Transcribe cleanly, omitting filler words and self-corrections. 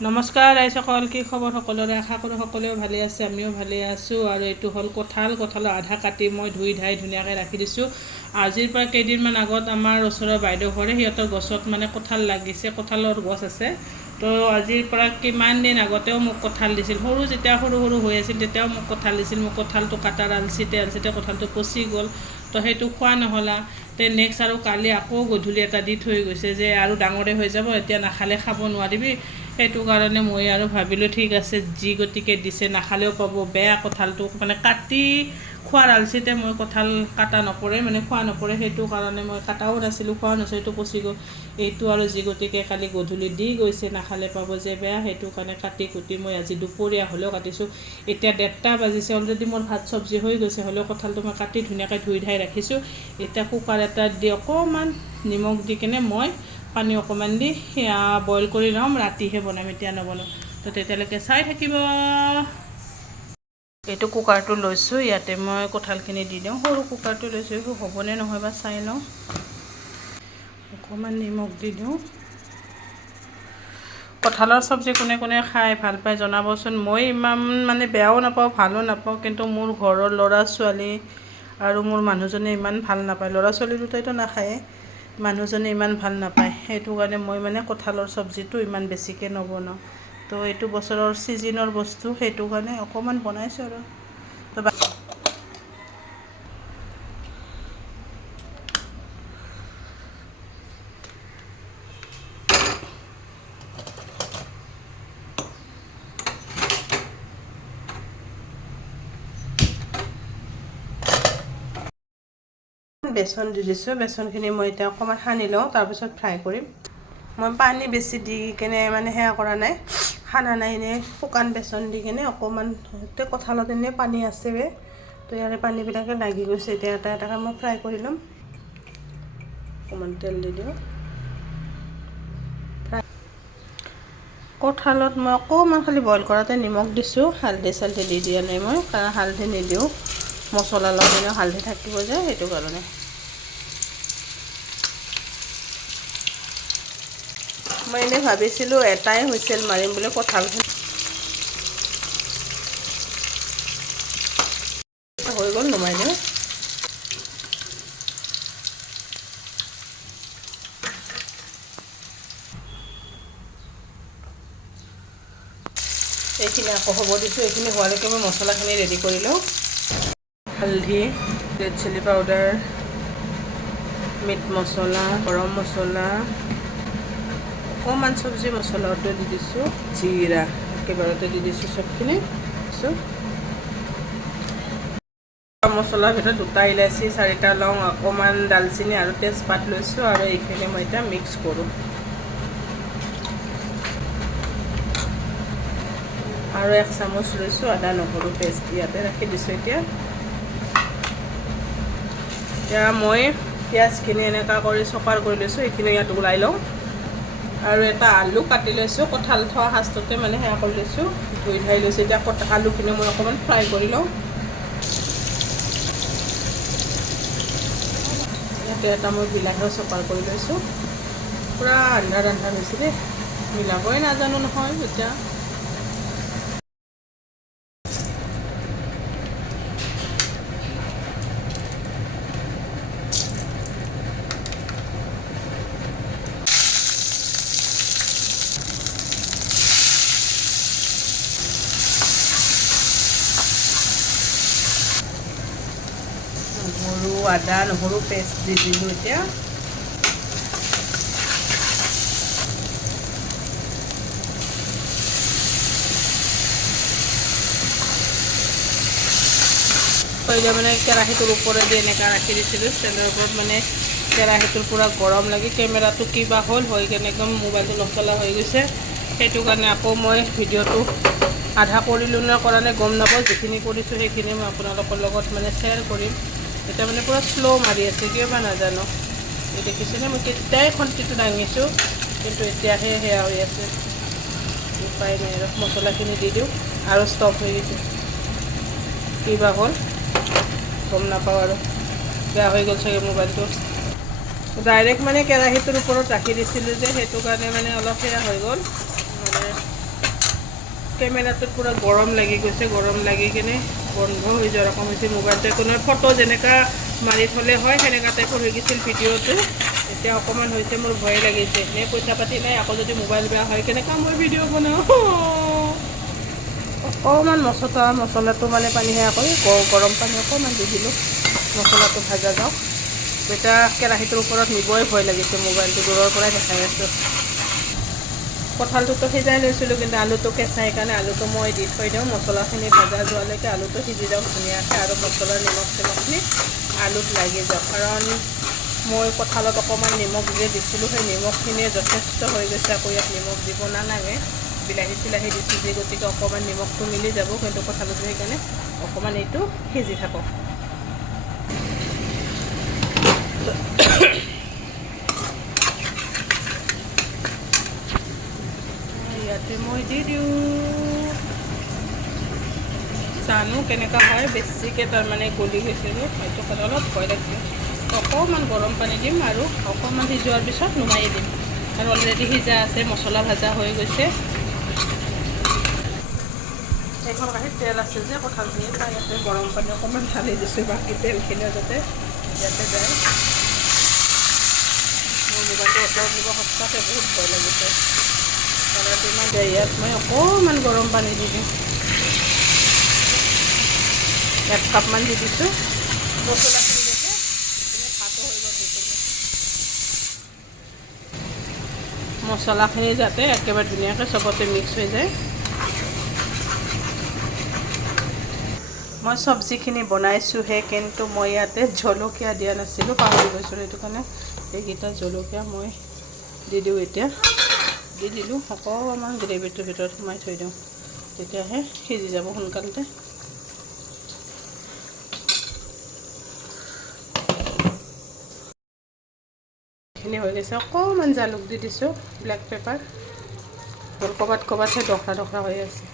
নমস্কাৰ ৰাইজসকল, কি খবৰ সকলোৰে? আশা কৰোঁ সকলোৱে ভালে আছে, আমিও ভালে আছোঁ। আৰু এইটো হ'ল কঁঠালৰ আধা কাটি মই ধুই ধাই ধুনীয়াকৈ ৰাখি দিছোঁ। আজিৰ পৰা কেইদিনমান আগত আমাৰ ওচৰৰ বাইদেউ ঘৰে সিহঁতৰ গছত মানে কঁঠাল লাগিছে, কঁঠালৰ গছ আছে। তো আজিৰ পৰা কিমান দিন আগতেও মোক কঁঠাল দিছিল, যেতিয়া সৰু হৈ আছিল তেতিয়াও মোক কঁঠাল দিছিল। মোক কঁঠালটো কাটাৰ আলচিতে কঁঠালটো পচি গ'ল, তো সেইটো খোৱা নহ'লা। নেক্সট আৰু কালি আকৌ গধূলি এটা দি থৈ গৈছে যে আৰু ডাঙৰে হৈ যাব, এতিয়া নাখালে খাব নোৱাৰিবি। সেইটো কাৰণে মই আৰু ভাবিলোঁ ঠিক আছে, যি গতিকে দিছে নাখালেও পাব। বেয়া কঁঠালটো মানে কাটি খোৱাৰ আলচিতে মই কঁঠাল কাটা নপৰে, মানে খোৱা নপৰে, সেইটো কাৰণে মই কাটাও নাছিলোঁ, খোৱাও নাছিলোঁ, এইটো পচি গ'ল। এইটো আৰু যি গতিকে কালি গধূলি দি গৈছে, নাখালে পাব যে বেয়া, সেইটো কাৰণে কাটি কুটি মই আজি দুপৰীয়া হ'লেও কাটিছোঁ। এতিয়া 1:30 বাজিছে, অলৰেডি মোৰ ভাত চব্জি হৈ গৈছে, হ'লেও কঁঠালটো মই কাটি ধুনীয়াকৈ ধুই ধাই ৰাখিছোঁ। এতিয়া কুকাৰ এটাত দি অকণমান নিমখ দি কিনে মই পানী অকণমান দি সেয়া বইল কৰি ল'ম, ৰাতিহে বনাম, এতিয়া নবনাওঁ। তো তেতিয়ালৈকে চাই থাকিব। এইটো কুকাৰটো লৈছোঁ, ইয়াতে মই কঁঠালখিনি দি দিওঁ। সৰু কুকাৰটো লৈছোঁ, এইটো হ'বনে নহয় বা চাই লওঁ। অকণমান নিমখ দি দিওঁ। কঁঠালৰ চব্জি কোনে কোনে খাই ভাল পায় জনাবচোন। মই ইমান মানে বেয়াও নাপাওঁ, ভালো নাপাওঁ, কিন্তু মোৰ ঘৰৰ ল'ৰা ছোৱালী আৰু মোৰ মানুহজনে ইমান ভাল নাপায়। ল'ৰা ছোৱালী দুটাইতো নাখায়েই, মানুহজনে ইমান ভাল নাপায়। সেইটো কাৰণে মই মানে কঁঠালৰ চব্জিটো ইমান বেছিকৈ নবনাওঁ। তো এইটো বছৰৰ ছিজনৰ বস্তু, সেইটো কাৰণে অকণমান বনাইছোঁ আৰু। বেচন দি দিছোঁ, বেচনখিনি মই এতিয়া অকণমান সানি লওঁ, তাৰপিছত ফ্ৰাই কৰিম। মই পানী বেছি দি কেনে মানে সেয়া কৰা নাই, সানা নাই, এনেই শুকান বেচন দি কেনে অকণমান, কঁঠালত এনেই পানী আছে, তো ইয়াৰে পানীবিলাকে লাগি গৈছে। এতিয়া এটা এটাকৈ মই ফ্ৰাই কৰি ল'ম। অকণমান তেল দি দিওঁ। কঁঠালত মই অকণমান খালি বইল কৰাতে নিমখ দিছোঁ, হালধি চালধি দি দিয়া নাই মই, কাৰণ হালধি নিদিওঁ, মছলা লগত এনেও হালধি থাকিব যে, সেইটো কাৰণে। মই এনেই ভাবিছিলোঁ এটাই হুইচেল মাৰিম বুলি, কঁঠালখিনি হৈ গ'ল, নমাই দিওঁ। এইখিনি আকৌ হ'ব দিছোঁ। এইখিনি হোৱালৈকে মই মছলাখিনি ৰেডি কৰি লওঁ। হালধি, ৰেড চিলি পাউডাৰ, মিট মছলা, গৰম মছলা, অকণমান চব্জি মছলাটো দি দিছোঁ, জিৰা একেবাৰতে দি দিছোঁ চবখিনি। মছলাৰ ভিতৰত 2টা ইলাচি, 4টা লং, অকণমান দালচিনি আৰু তেজপাত লৈছোঁ, আৰু এইখিনি মই এতিয়া মিক্স কৰোঁ। আৰু 1 চামুচ লৈছোঁ আদা নহৰু পেষ্ট, ইয়াতে ৰাখি দিছোঁ। এতিয়া মই পিঁয়াজখিনি এনেকুৱা কৰি চপাৰ কৰি লৈছোঁ, এইখিনি ইয়াত ওলাই লওঁ। আৰু এটা আলু কাটি লৈছোঁ, কঁঠাল থোৱা সাজটোতে মানে সেয়া কৰি লৈছোঁ, ধুই ধাই লৈছোঁ। এতিয়া আলুখিনি মই অকণমান ফ্ৰাই কৰি লওঁ। ইয়াতে এটা মই বিলাহীও চপাৰ কৰি লৈছোঁ। পূৰা আন্ধাৰ হৈছে দেই, মিলাবই নাজানো নহয় এতিয়া। আদা নহৰু পেষ্ট দি দিলোঁ। এতিয়া মানে কেৰাহীটোৰ ওপৰেদি এনেকৈ ৰাখি দিছিলোঁ, ষ্টেণ্ডৰ ওপৰত, মানে কেৰাহীটোৰ পূৰা গৰম লাগি কেমেৰাটো কিবা হ'ল হৈ কেনে একদম মোবাইলটো নচলা হৈ গৈছে। সেইটো কাৰণে আকৌ মই ভিডিঅ'টো আধা কৰিলোঁ নে কৰা নাই গম নাপাওঁ। যিখিনি কৰিছোঁ সেইখিনি মই আপোনালোকৰ লগত মানে শ্বেয়াৰ কৰিম। এতিয়া মানে পূৰা শ্ল' মাৰি আছে, কিয় বা নাজানো। এই দেখিছেনে, মই তেতিয়াই খন্তিটো দাঙিছোঁ, কিন্তু এতিয়াহে সেয়া হৈ আছে। উপায় নাই আৰু, মছলাখিনি দি দিওঁ আৰু ষ্টপ হৈ গৈছে। কিবা হ'ল গম নাপাওঁ, আৰু বেয়া হৈ গ'ল চাগে মোবাইলটো। ডাইৰেক্ট মানে কেৰাহীটোৰ ওপৰত ৰাখি দিছিলোঁ যে, সেইটো কাৰণে মানে অলপ সেয়া হৈ গ'ল, মানে কেমেৰাটোত পূৰা গৰম লাগি গৈছে, গৰম লাগি কিনে বন্ধ হৈ যোৱাৰ ৰকম হৈছে। মোবাইলটো কোনো ফটো যেনেকুৱা মাৰি থ'লে হয় সেনেকুৱা টাইপৰ হৈ গৈছিল ভিডিঅ'টো। এতিয়া অকণমান হৈছে, মোৰ ভয় লাগিছে। এনেই পইচা পাতি নাই, আকৌ যদি মোবাইল বেয়া হয় কেনেকুৱা মই ভিডিঅ' বনাওঁ। অকণমান মছলাটো মানে পানী সেয়া কৰি গৰম পানী অকণমান দি দিলোঁ, মছলাটো ভাজা যাওক। এতিয়া কেৰাহীটোৰ ওপৰত নিবই ভয় লাগিছে, মোবাইলটো দূৰৰ পৰাই দেখাই আছোঁ। কঁঠালটোতো সিজাই লৈছিলোঁ, কিন্তু আলুটো কেঁচা, সেইকাৰণে আলুটো মই দি থৈ দিওঁ। মছলাখিনি ভাজা যোৱালৈকে আলুটো সিজি যাওক ধুনীয়াকৈ, আৰু মছলাৰ নিমখখিনি আলুত লাগি যাওক। কাৰণ মই কঁঠালত অকণমান নিমখ যে দিছিলোঁ, সেই নিমখখিনিয়ে যথেষ্ট হৈ গৈছে। আকৌ ইয়াত নিমখ দিব নালাগে, বিলাহী চিলাহী দিছোঁ যে, গতিকে অকণমান নিমখটো মিলি যাব। কিন্তু কঁঠালটো সেইকাৰণে অকণমান এইটো সিজি থাকক। ইয়াতে মই দি দিওঁ, জানো কেনেকুৱা হয়, বেছিকৈ তাৰমানে গলি গৈছে যে, সেইটো কাৰণে অলপ ভয় লাগিছে। অকণমান গৰম পানী দিম আৰু অকণমান সিজোৱাৰ পিছত নুমাই দিম, আৰু অলৰেডি সিজা আছে, মছলা ভাজা হৈ গৈছে। এইখন কাঁহীত তেল আছে যে কঁঠালখিনি, তাৰ ইয়াতে গৰম পানী অকণমান ঢালি দিছোঁ, বাকী তেলখিনিও যাতে ইয়াতে যায়। মোৰ মোবাইলটো ওচৰত নিব সঁচাকৈ বহুত ভয় লাগিছে, কালাৰটো ইমান বেয়া। ইয়াত মই অকণমান গৰম পানী দি দিওঁ, 1 কাপমান দি দিছোঁ। মছলাখিনি যাতে সেইখিনি ভাতো হৈ গ'ল, মছলাখিনি যাতে একেবাৰে ধুনীয়াকৈ চবতে মিক্স হৈ যায়। মই চব্জিখিনি বনাইছোঁহে, কিন্তু মই ইয়াতে জলকীয়া দিয়া নাছিলোঁ, পাহৰি গৈছিলোঁ। সেইটো কাৰণে এইকেইটা জলকীয়া মই দি দিওঁ এতিয়া। দি দিলোঁ, অকণমান গ্ৰেভিটোৰ ভিতৰত সোমাই থৈ দিওঁ, তেতিয়াহে সিজি যাব সোনকালতে। এইখিনি হৈ গৈছে, অকণমান জালুক দি দিছোঁ, ব্লেক পেপাৰ। ক'ৰবাতহে ডখৰা হৈ আছে।